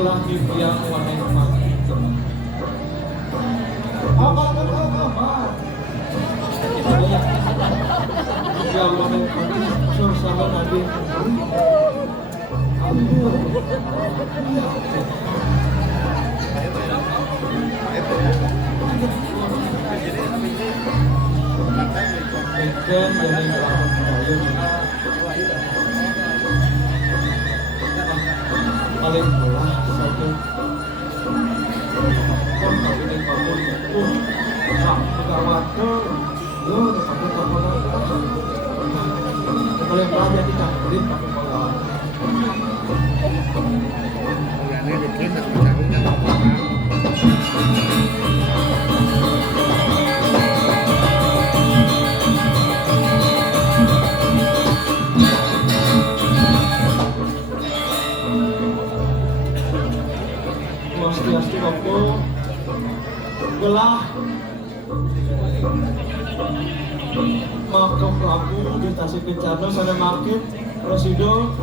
gelah bibiang waneng pagi. Apa? Bibiang waneng pagi suasana nabi. Eken jadi lawan kayu. Paling murah satu. Kon tapi ini kamu itu tak water. Yo, tapi kamu kalau yang pernah jadi campurin pakai bawang. Ini bikin macamnya apa? Pasti waktu gelah maka Prabu di Tasik Kencana sana makin Resido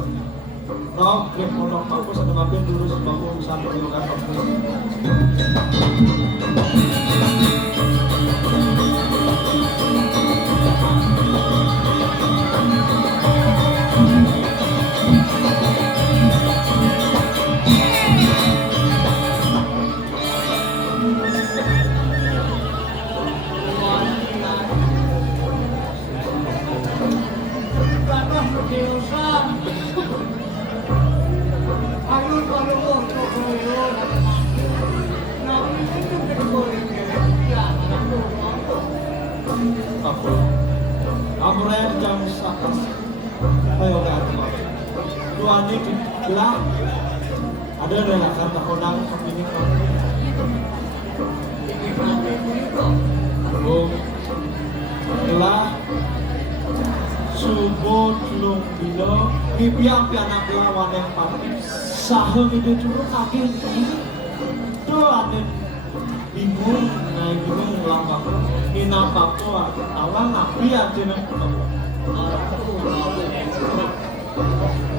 Rok di Pondok Paku sana makin dulu sebabku sampai di lokasi Paku. Aku amrem jam 11 ayo ke atas dua ini dibelah ada relakan tahunan kepini belum belah subuh tulung dino bibiang pianak lawan yang pagi sahel itu curug kaki itu ada bingung naik gunung lama ina Papua awang api aja nih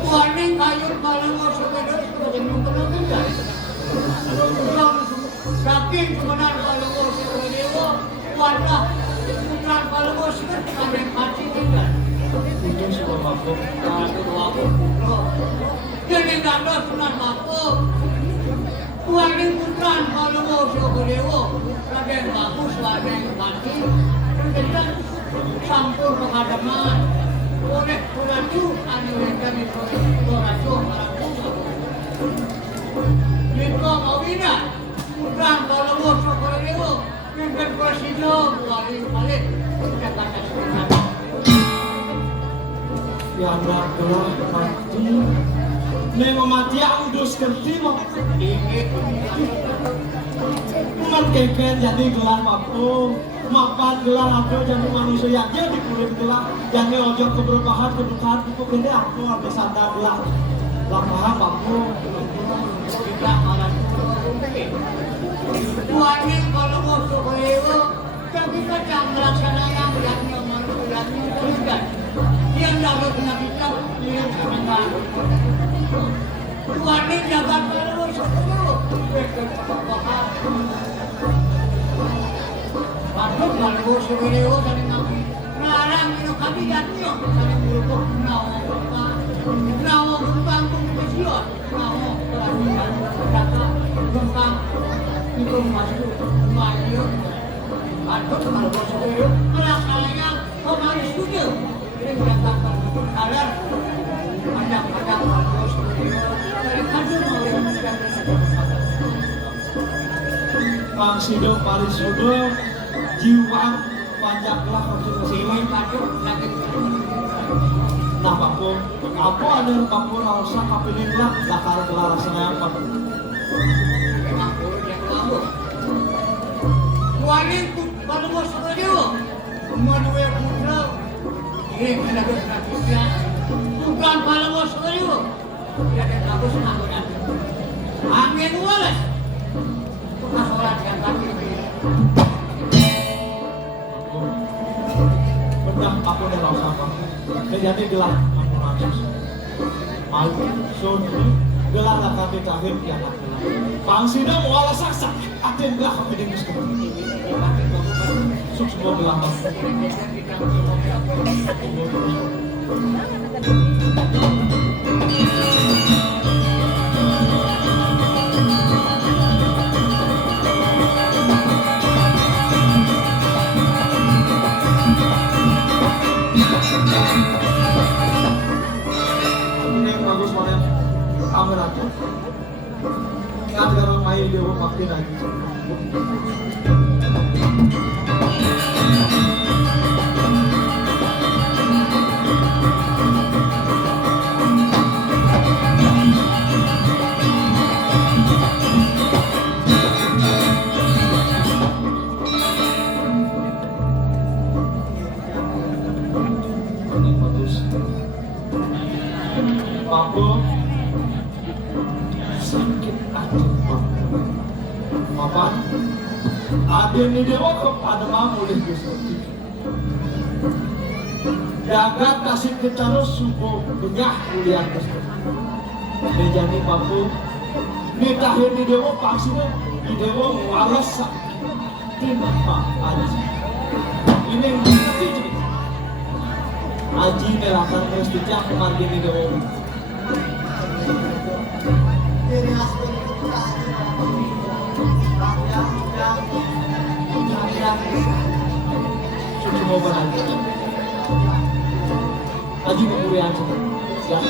warning kayu paling masuk ke dalam itu jadi mungkin kan saking sebenarnya kalau masuk ke dewa warna putra kalau masuk ke ada mati tinggal itu semua mampu itu aku jadi ganda sunan mampu warning putra kalau masuk ke dewa ada bagus ada mati jadi campur penghadapan oleh kuratu anu mereka itu kuratu itu mawina kurang kalau masuk ke dewa mungkin presiden balik kata sebenarnya yang gelah mati nemo mati angdus kerti mau umat keken jadi gelar mampu mapan gelar aku jadi manusia yang jadi kulit gelar jadi ojo keberpahan kedukaan itu kene aku habis sadar gelar lapangan mampu tidak malah warning kalau masuk ke dewa tapi kita melaksanakan yang manusia teruskan yang dapat kita yang sangat warning jabat kalau masuk ke dewa Padahal kalau masuk ke dewa saling ngapain ngarang itu kami jatuh saling berubah nawa gempang pengisian nawa pelatihan data gempang itu masuk maju Padahal kalau masuk ke dewa melaksanakan kemarin setuju ini mengatakan kadang kalau masuk ke dewa dari kadang mau yang Pangsido Parisudo Jiwang Panjaklah sini kadang lagi nah Papu apa ada Papu rasa kapilin lah lakar gelar senang Papu warning kalau masuk ke dewa Madwe putra ini ada gratisnya bukan kalau masuk ke dewa tidak ada bagus angin angin walas sholat yang tadi benar aku udah tahu sama jadi gelah aku langsung malu sunni gelarlah kami kahwin kiamat gelar. Pangsina muala saksak, aten belah kami dengus ke suk semua belah mas. Ini yang bagus banget kamera tuh. Ingat kalau main dewa makin lagi. Ini bagus. Papu sakit hati Papa ada ni dewa kepada mamu oleh Gusti jagat kasih kecara subuh benyah kuliah Gusti menjadi papu ni tahun ni dewa paksina ni dewa walas tinapa aji ini yang ngerti aji melakukan prestijah kemargin ni dewa Dari hasil kita suci mau benar aji memberian yang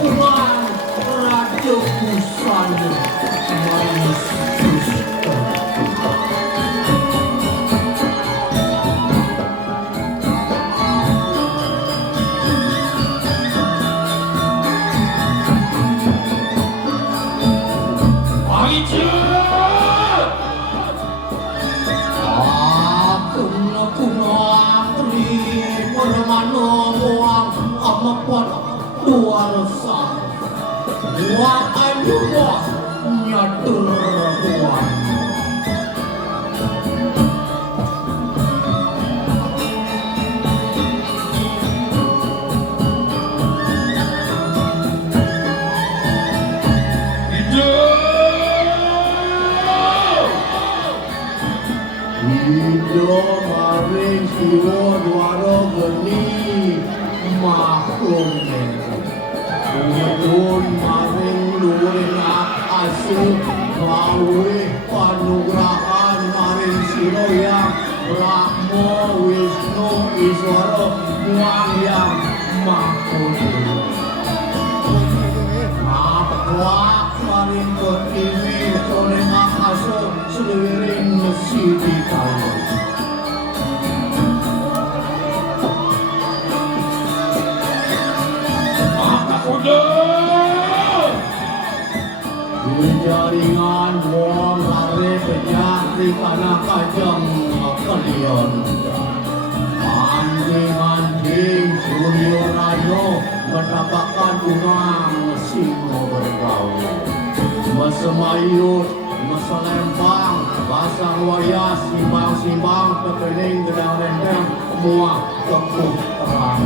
Tuhan Raja Busana Manis Dusta. Luar sana, buatan juga nyatur buat. Hidup maring siwa dwara geni maklumnya. Tuhan maring luring asuh gawe panugrahan maring sira yang Brahma Wisnu Iswara Hyang Mahakudu. Maklak maring pertiwi toleng asuh seliring sidi kau. Jaringan wong lare penyakri kana kajang kalian Anjing-anjing Suryo Rayo mendapatkan unang singo bergaul Mesemayut, meselempang, basang wayas, simbang-simbang, kekening gedang rendang, muak tepuk terang.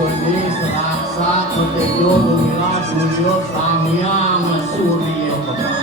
Geni seraksa ketejo dumila duyo sangyang surya kepala.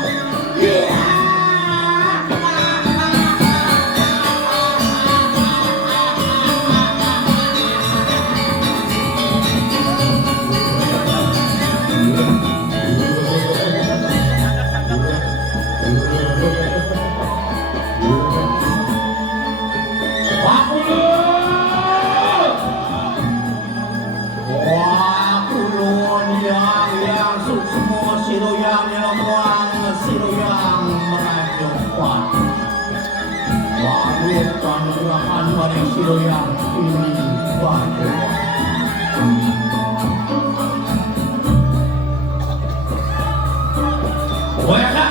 Panugrahan maring sira yang ini bahagia. Weka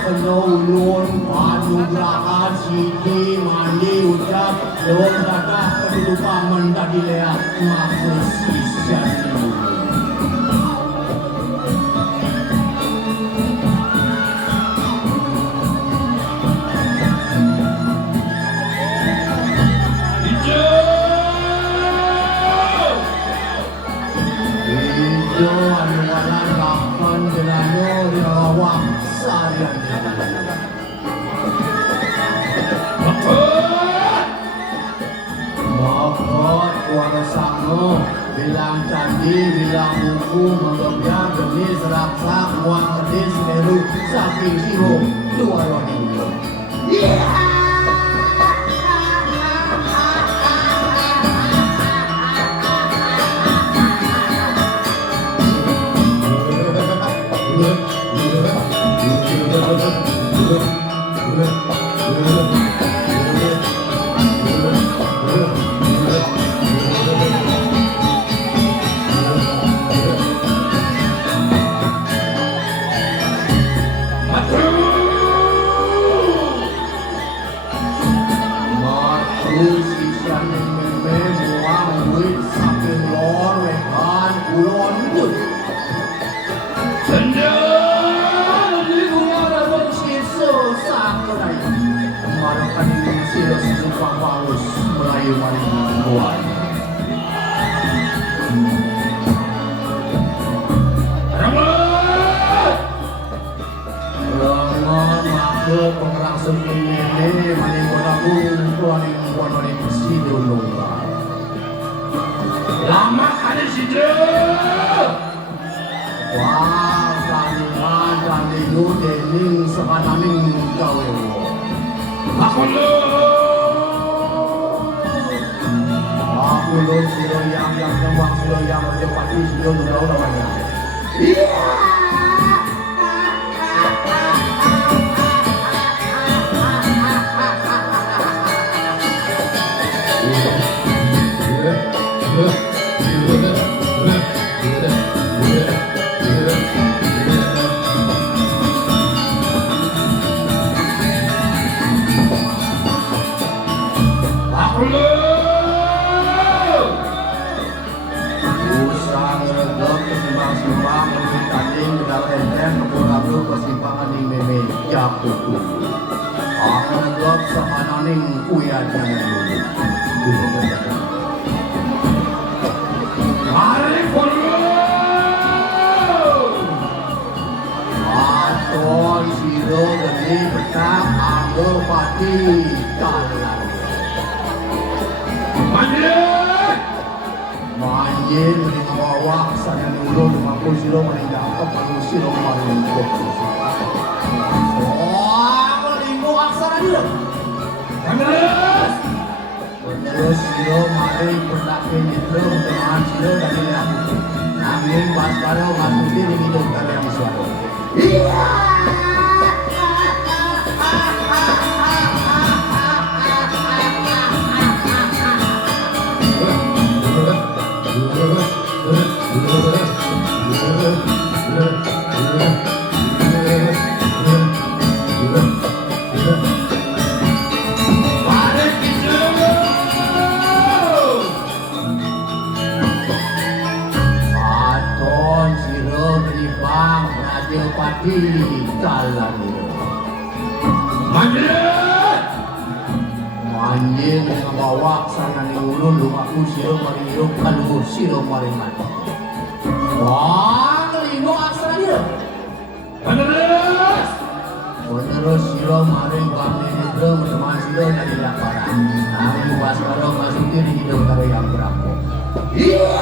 kena ulun panugrahan sidi mandi ucap lewat dadah kehidupan mendadi leak maksud sisian ini. Bilang candi, bilang buku, menggembang, genis, raksa, uang kedis, seru, saking siho, dua roni. Pengerang sempit ini dening sakananing gawe. Aku lo siro yang nembang siro yang menjepati siro dulu namanya. Iya. Persimpangan di meme jakuku. Aku negap sakananing kuyat yang dulu. Mari follow. Aton siro geni betang anggo pati kalan. Manjir di bawah sana dulu mampu siro meninggal kepalu siro maringkuk. Terus siro mari berlaku itu dengan siro dari aku. Namun Baskara masuki di hidup kalian suara. Iya. Pati kalan manjir bawa sana ni ulun lumaku siro maring hirup kalu siro maring mati. Wah limo aksara dia. Menerus siro maring bangni nidro teman siro dari laparan. Namun Baskara masuki di hidup karo yang berapa. Iya.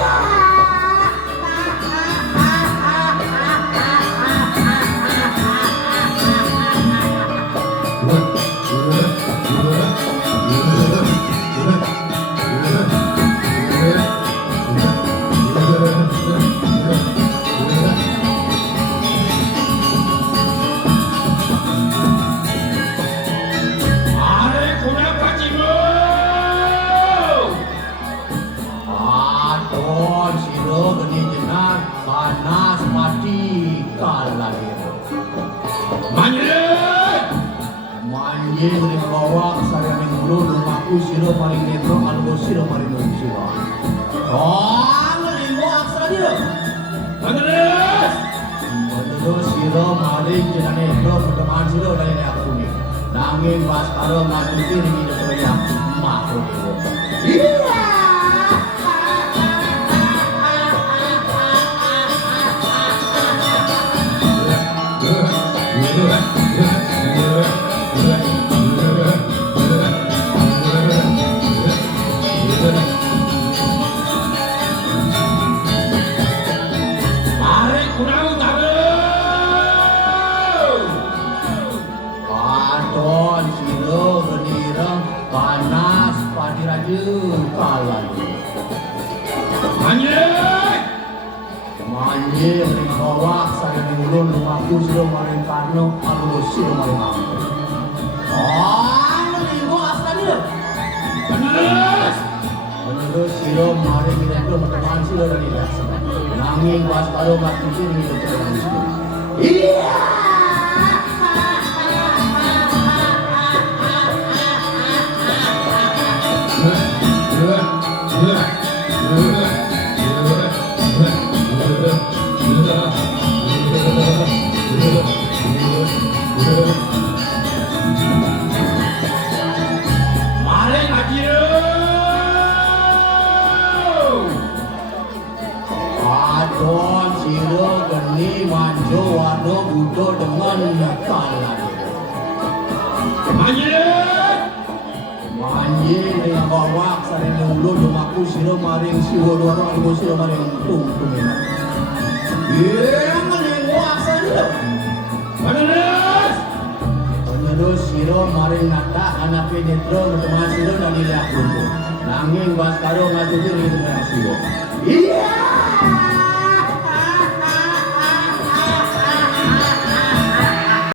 Manjir di bawah saya ning ulun lumaku siro maring netro algo siro maring siro. Oh, limo aksara dia. Terus siro maring jeneng netro teman siro dari aku ni. Nanging Baskara masuki di hidup saya makro. Iya. Manjir di bawah saya di ulun lumaku siro maring karno aku siro maring aku. Oh, limo aksara dia. Menerus siro maring itu teman siro dari desa. Nanging Baskara masuki di hidup kalian siro. Iya. Budo dengan kalan. Manjir yang bawa sareng ulun lumaku siro maring siwo doro algo siro maring tungtung. Iya, limo aksara dia. terus siro maring nata anak penetro teman siro dari aku. Nanging Baskara ngatuti ring dengan siwo. Iya.